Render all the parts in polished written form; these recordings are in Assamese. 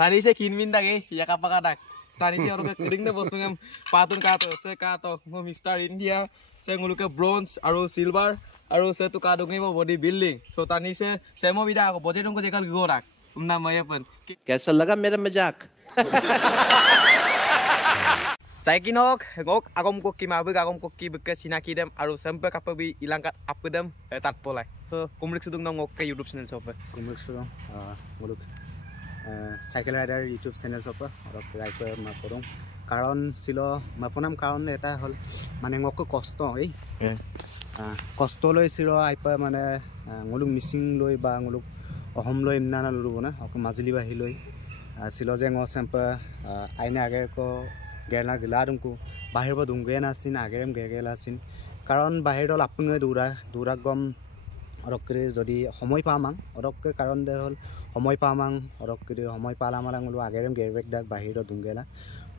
Tani saya kinmin dage ya kapakadak. Tani saya orang kering deh bos ngam patun kato ngo Mr. India saya nguluke bronze aru silver aru saya tu kado ngemo body building. So tani saya mau bidak aku budget को देखा गोरा namanya pun. कैसा लगा मेरा मजाक Saya kinok ngok agom ko ki bekas sinaki dem aru sampai kapabi ilangkat apedam tat polai. So kumrik sudung ngok ke YouTube channel sopa. Kumrik sudung nguluk cycle rider YouTube channel sopa orok rider ma korong. Karon silo maponam karon eta hol mane ngok kosto ei. Kosto loi silo aipa mane nguluk missing loi ba nguluk ohom loi nana luru na ok mazili ba hiloi silo je ngo sampai aina ager ko gerna geladum ko bahir ba dungge na sin agerem gergela sin karon bahir dol apnge dura gom orok kre jodi সময় পামাং orok ke karon de hol সময় পামাং orok kre সময় পালা মালা ngulu agerem gerbek dak bahir dungela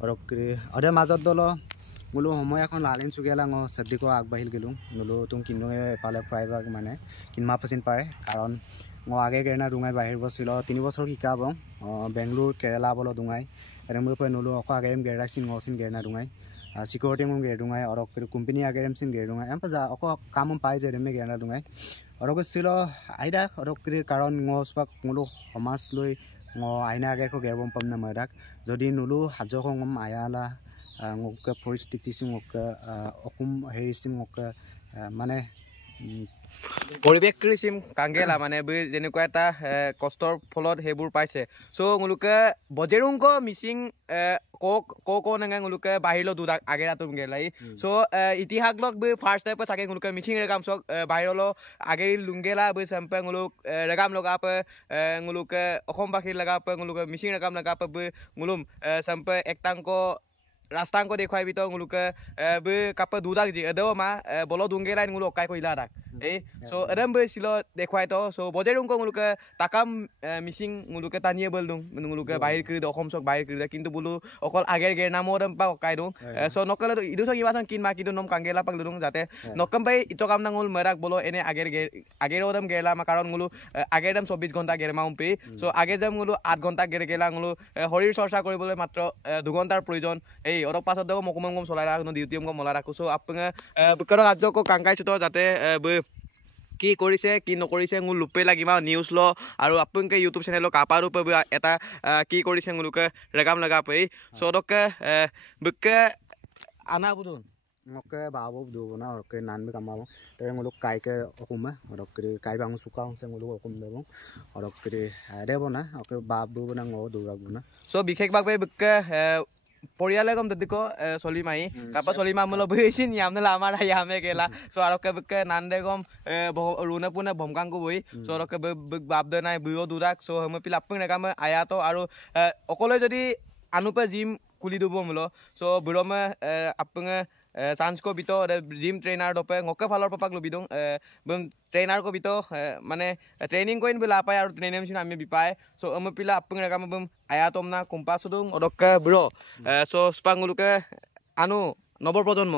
orok kre ode মাজত dolo ngulu সময় এখন লালিন সুগেলা ngo সদ্দিকো আগবাহিল গেলুং ngulu tum kinno পালে প্রায় ভাগ মানে কিনমা পাছিন পারে কারণ ngo age gerna dungai bahir bosilo 3 বছর শিকাবং বেঙ্গালুরু কেরালা বলো dungai এরমে পয় নলো অক আগেম গেরা সিন ngsin gerna dungai সিকিউরিটি মং গে dungai orok কোম্পানি আগেম সিন গে dungai এমপা যা অক কাম পাই যে রেমে gerna dungai orok silo aida orok karon ngo spak ngulu সমাজ লৈ ngo আইনা আগে কো গেবম পাম না মারাক যদি নলো হাজো খম আয়ালা ngok পরিস্থিতি সিং ngok অকুম হেৰি সিং ngok মানে পৰিবেশ কৃষিম কাংগেলা মানে যেনেকুৱা এটা কষ্টৰ ফলত হেবুৰ পাইছে সো nguluke বজেৰুংকো মিসিং কো নঙ্গা nguluke বাহিৰলো দুদা আগেৰা তুম গেলাই সো ইতিহাস লক বে first type সাকে nguluke missing Regam সক বাহিৰলো আগেৰি লুংগেলা বে সাম্পে nguluk ৰেগাম লগা প nguluke অসম বাখি লগা প nguluke মিসিং ৰেগাম লগা প বে ngulum সাম্পে একটাংকো রাস্তাংকো দেখাই বিতো nguluke বে কাপ দুদাক জি এদো মা বলো দুংগেলাই ngulu অকাই কইলা দাক এই সো এদম বে সিলো দেখাই তো সো বজেৰুংকো nguluke তাকাম মিসিং nguluke তানিয়ে বলদুং nguluke বাহিৰ কৰি অসম সক বাহিৰ কৰি কিন্তু বলু অকল আগেৰ গেৰ নামোদম পা অকাই দু সো নকলে ইদু সক ইবাসন কিন মা কিদু নম কাংগেলা পাক লুং যাতে নকম বাই ইতো কাম নাঙুল মেরাক বলো এনে আগেৰ ওদম গেলা মা কাৰণ ngulu আগেৰ দম 24 ঘন্টা গেৰ মাউম পে সো আগে দম ngulu 8 ঘন্টা গেৰ গেলা ngulu শৰীৰ চৰ্চা কৰিবলৈ মাত্ৰ 2 ঘন্টাৰ প্ৰয়োজন এই অৰক পাছত দেখো মকমম চলাই ৰাখো ডিউটিম কম মলা ৰাখো সো আপঙে বিকৰ কাৰ্য কো কাংকাইছো তো যাতে কি কৰিছে কি নকৰিছে ngul লুপে লাগিবা নিউজ ল আৰু আপনকে ইউটিউব চেনেল কাপাৰু পে এটা কি কৰিছে nguluকে ৰেগাম লগা পে সদকে বকে আনা বুদুন ngoke babu du na orke nan be kamao tere nguluk kai ke okuma orke kai bang suka se nguluk okum debo orke debo na oke babu na ngo durak na so বিশেষ ভাবে বকে পৰিয়ালে গম দিকো সলিমাই কাপা সলিমা মল বহিছিন ইয়ামনে আমাৰ ইয়ামে গেলা সো আৰকে বকে নান্দে গম ৰুনে পুনে ভমকাংকো বই সো আৰকে বাবদে নাই বিও দুৰাক সো हम পিলা আপং ৰেগাম আয়াতো আৰু অকলে যদি আনুপে জিম কুলি দব মল সো বিৰমে আপং চান্স को बितो जिम ट्रेनर दोपे ngok फालर पपाक लुबि दं बम ट्रेनर को बितो माने ट्रेनिंग कोइन बिला पाय और ट्रेनिंग सिन आमी बिपाय सो हम पिला अपंग रेगाम बम आयातम ना कम्पास दं ओदक ब्रो सो स्पांगुलुके आनु नवर प्रजन्म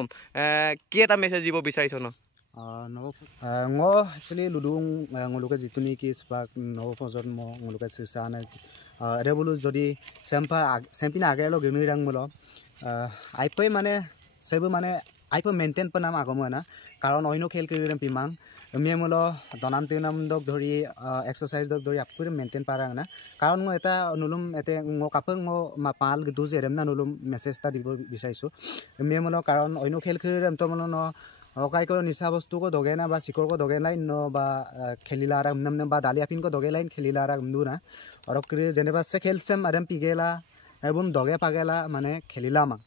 কি এটা মেसेज দিব বিচাৰিছ ন ngo actually ludung nguluke jituni ki spak নব প্রজন্ম nguluke সিসানে এরে বলু যদি সেম্পিনা আগে লগে মিরাং মলো আইপই মানে সেব মানে আইপ মেইনটেইন পনাম আগমনা কাৰণ অইনো খেল কৰিম পিমাং মিমলো দনাম তিনাম দক ধৰি এক্সাৰসাইজ দক ধৰি আপুৰ মেইনটেইন পাৰাং না কাৰণ মই এটা নুলুম এতে ngo কাপং ngo মাপাল গদু জেৰেম না নুলুম মেছেজ টা দিব বিচাৰিছো মিমলো কাৰণ অইনো খেল কৰিম তো মনো অকাই কো নিশা বস্তু কো দগে না বা সিকৰ কো দগে লাইন ন বা খেলিলা ৰা নাম বা দালিয়া পিন কো দগে লাইন খেলিলা ৰা গমদু না অৰকৰি জেনেবা সে খেলছেম আৰম পিগেলা এবুম দগে পাগেলা মানে খেলিলা মা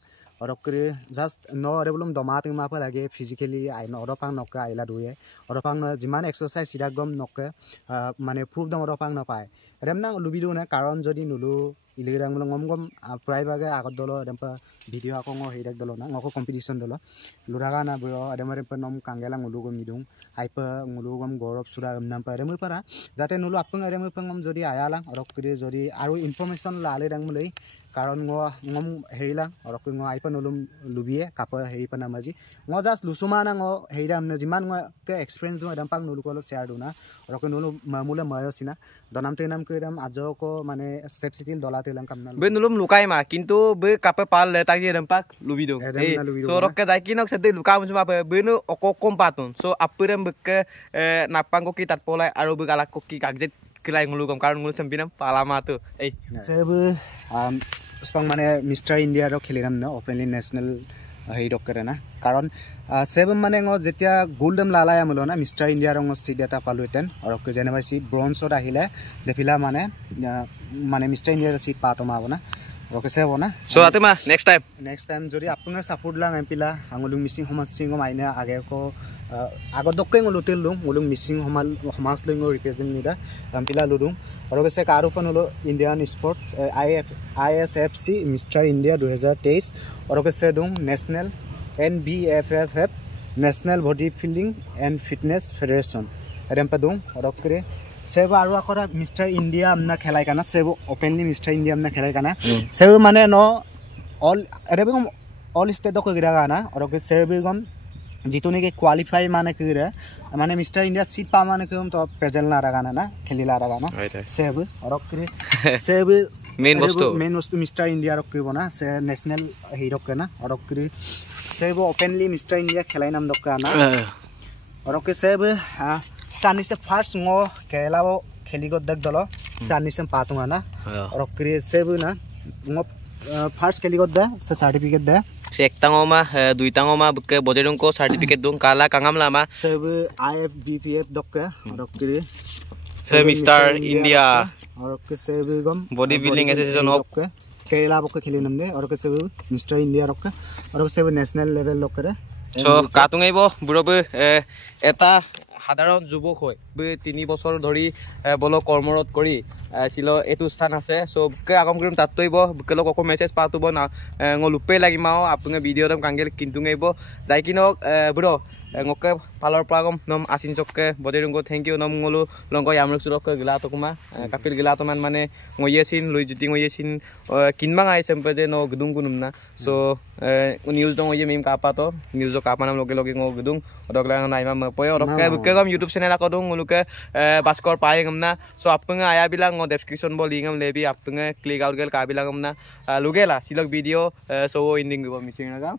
অরকরি জাস্ট ন রেবলুম দমা তিমা পা লাগে ফিজিক্যালি আই অরপাং নকা আইলা দুয়ে অরপাং জিমান এক্সারসাইজ সিরাগম নকে মানে প্রুফ দম অরপাং ন পায় রেমনা লুবিদু না কারণ যদি নুলু ইলিরাং গম গম প্রায় ভাগে আগত দল এমপা ভিডিও আকং হেইরাক দল না ngoko কম্পিটিশন দল লুরাগা না বড় আদমারে নম কাঙ্গেলা ngulu gom midung আইপা ngulu gom গৌরব সুরা নাম পারে মই পারা যাতে নুলু আপং আরে মই পংম যদি আয়ালাং অরকরি যদি আৰু ইনফৰমেশন লালে ৰাংমলৈ কাৰণ ngom হেৰিলা অৰকৰি ngo আইপা নুলুম লুবিয়ে কাপ হেৰি পানা মাজি ngo জাস্ট লুসুমানা ngo হেইৰাম না জিমান ngo কে এক্সপেৰিয়েন্স দু এডম পাং নুলু কল শেয়াৰ দু না অৰকৰি নুলু মামুলে মায়সিনা দনাম তেনাম keuram ajo ko mane step sitil dola telang kamna be nulum lukai ma kintu be kape pal le tak jedem pak lubi dong so rokke dai kinok sete luka musma be nu okokom patun so apurem bekke napang ko ki tat polai aro be galak ko ki kagjet kelai ngulu kom karon ngulu sempinam palama tu sebu spang mane Mr. India ro kheliram na openly national hei rokkere na karon sebu mane ngo jetia goldem lalaya mulo na Mr. India ro ngo sideta palueten aro ke jeneba si bronze or ahile defila mane Mr. India ro seat patoma bona oke sebo na so atema next time jodi apuna support lang empila angulung missing homas singo maine age ko ago dokke ngulu telung ngulung missing homas lengo represent nida empila ludung aro ke se karu panulo Indian Sports ISFC Mr. India 2023 aro ke se dung national NBFFF National Bodybuilding and Fitness Federation adem padung aro kre सेब आरो आकरा मिस्टर इंडिया हमना खेलाय काना सेब ओपनली मिस्टर इंडिया हमना खेलाय काना सेब माने नो ऑल अरेबगम ऑल स्टेट को गिरा गाना और के सेबगम जितुने के क्वालिफाई माने करे माने मिस्टर इंडिया सीट पा माने कम तो प्रेजेंट ला रगाना ना खेली ला रगाना सेब और के सेब मेन वस्तु मिस्टर इंडिया रखे बना से नेशनल हीरो के ना और के सेब ओपनली मिस्टर इंडिया खेलाय नाम दकाना और के सेब सानिसे first ngo Kerala bo kheligot dak dolo sanisem patunga na और क्रे सेब ना ngo first kheligot da se certificate da se ektango ma duitango ma bukke boderung ko certificate dung kala kangam lama सेब IFBPF dokka और क्रे se Mr. India और के सेब गम bodybuilding association of Kerala bo kheli namde और के सेब Mr. India rokka और सेब national level lokare so katungaibo burobe eta সাধারণ যুবক হয় 3 বছর ধৰি বলো কৰ্মৰত কৰি ছিল এটো স্থান আছে সো কে আগম কৰিম তাত তইব কেলো কক মেসেজ পাতুব না ngolupe লাগিমাও আপুনি ভিডিও দম কাঙ্গেল কিন্তু গাইব যাই কিনক ব্রো ngকে পালৰ প্ৰাগম নম আছিন চককে বদেৰুঙ্গো থ্যাংক ইউ নম ngolu লঙ্গ ইয়ামৰক সুৰক গিলা তকুমা কাপিল গিলা তমান মানে ngয়েছিন লুইজুতি ngয়েছিন কিনমাং আই সেম্পে ন গদুং কুনুমনা সো নিউজ দং ওয়ে মিম কাপাতো নিউজ কাপানাম লগে লগে ng গদুং অদগলা নাইমা মপয় অদকে বুকেগম ইউটিউব চ্যানেল আকদুং ngoluke baskor payengamna so apnga aya bilang ngo description bo lingam lebi apnga click out gel ka bilangamna lugela silok video so ending go missing na ga